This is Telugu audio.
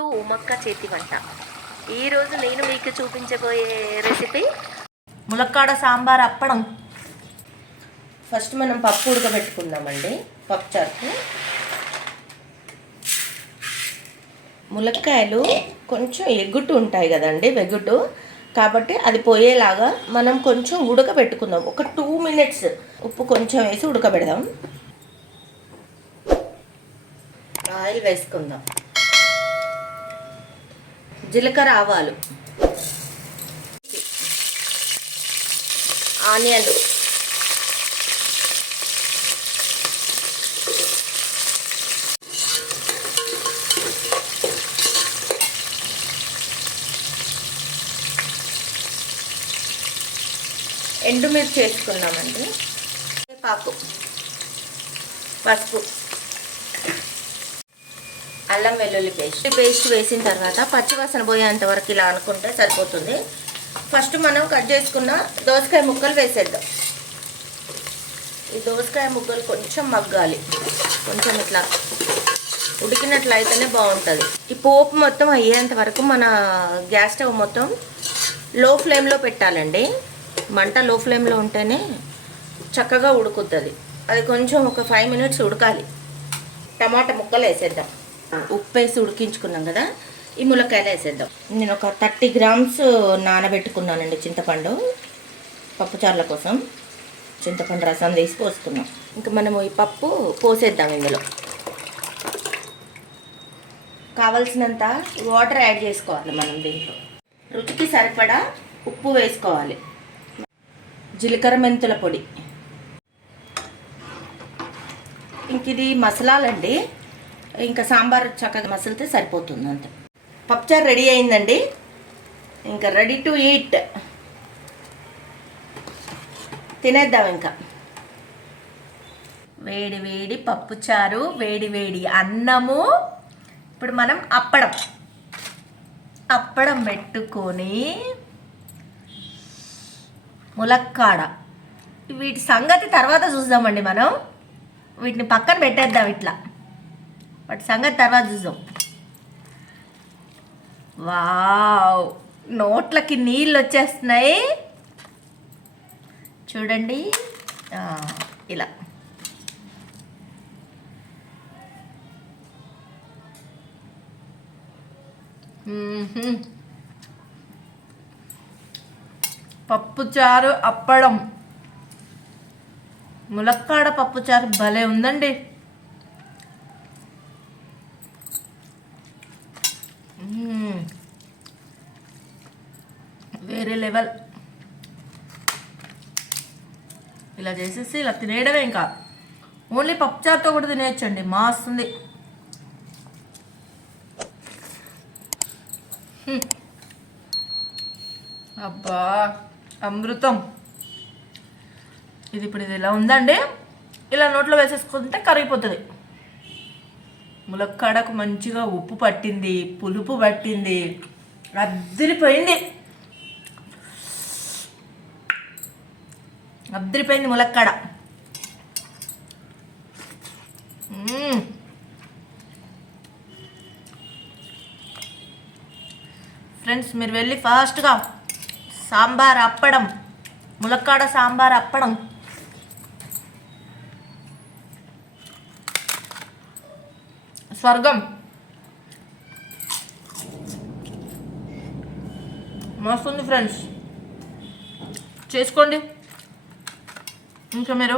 టు ఉమక్క చేతి వంట. ఈరోజు నేను మీకు చూపించబోయే రెసిపీ ములక్కాడ సాంబార్ అప్పడం. ఫస్ట్ మనం పప్పు ఉడకబెట్టుకుందామండి. పప్పు చారుకు ములక్కాయలు కొంచెం ఎగ్గుట్టు ఉంటాయి కదండి, వెగుట్టు, కాబట్టి అది పోయేలాగా మనం కొంచెం ఉడకబెట్టుకుందాం. ఒక 2 minutes ఉప్పు కొంచెం వేసి ఉడకబెడదాం. ఆయిల్ వేసుకుందాం. జీలకర్ర, ఆవాలు, ఆనియన్, ఎండుమిర్చి వేసుకున్నామండి, పాకు, పసుపు, అల్లం వెల్లుల్లి పేస్ట్ వేసిన తర్వాత పచ్చివాసన పోయేంత వరకు ఇలా అనుకుంటే సరిపోతుంది. ఫస్ట్ మనం కట్ చేసుకున్న దోసకాయ ముక్కలు వేసేద్దాం. ఈ దోసకాయ ముక్కలు కొంచెం మగ్గాలి, కొంచెం ఇట్లా ఉడికినట్లయితేనే బాగుంటుంది. ఈ పోపు మొత్తం అయ్యేంత వరకు మన గ్యాస్ స్టవ్ మొత్తం లో ఫ్లేమ్లో పెట్టాలండి. మంట లో ఫ్లేమ్లో ఉంటేనే చక్కగా ఉడుకుతుంది. అది కొంచెం ఒక 5 minutes ఉడకాలి. టమాటా ముక్కలు వేసేద్దాం. ఉప్పు వేసి ఉడికించుకున్నాం కదా, ఈ ములక్కాయలు వేసేద్దాం. నేను ఒక 30 grams నానబెట్టుకున్నానండి చింతపండు. పప్పుచారుల కోసం చింతపండు రసం తీసి పోసుకున్నాం. ఇంకా మనము ఈ పప్పు పోసేద్దాం. ఇందులో కావలసినంత వాటర్ యాడ్ చేసుకోవాలి. మనం దీంట్లో రుచికి సరిపడా ఉప్పు వేసుకోవాలి. జీలకర్ర, మెంతుల పొడి. ఇంక ఇది మసాలాలండి. ఇంకా సాంబార్ చక్కగా మసలితే సరిపోతుంది అంతే. పప్పుచారు రెడీ అయిందండి. ఇంకా రెడీ టు ఈట్. తినేద్దాం. ఇంకా వేడి వేడి పప్పుచారు, వేడి వేడి అన్నము. ఇప్పుడు మనం అప్పడం పెట్టుకొని ములక్కాడ, వీటి సంగతి తర్వాత చూద్దామండి. మనం వీటిని పక్కన పెట్టేద్దాం ఇట్లా, వాటి సంగతి తర్వాత చూద్దాం. వావ్, నోట్లకి నీళ్ళు వచ్చేస్తున్నాయి చూడండి. ఇలా పప్పుచారు, అప్పడం, ములక్కాడ పప్పుచారు భలే ఉందండి. వేరే లెవెల్. ఇలా చేసేసి ఇలా తినేయడమే. ఇంకా ఓన్లీ పప్పుచారుతో కూడా తినేయచ్చండి, మస్తుంది. అబ్బా, అమృతం. ఇది ఇప్పుడు ఇలా ఉందండి. ఇలా నోట్లో వేసేసుకుంటే కరిగిపోతుంది. ములక్కాడకు మంచిగా ఉప్పు పట్టింది, పులుపు పట్టింది, అద్దరిపోయింది. ములక్కాడ. ఫ్రెండ్స్, మీరు వెళ్ళి ఫాస్ట్గా సాంబార్ అప్పడం, ములక్కాడ సాంబార్ అప్పడం స్వర్గం. మస్తుంది ఫ్రెండ్స్, చేసుకోండి. ఇంకా మీరు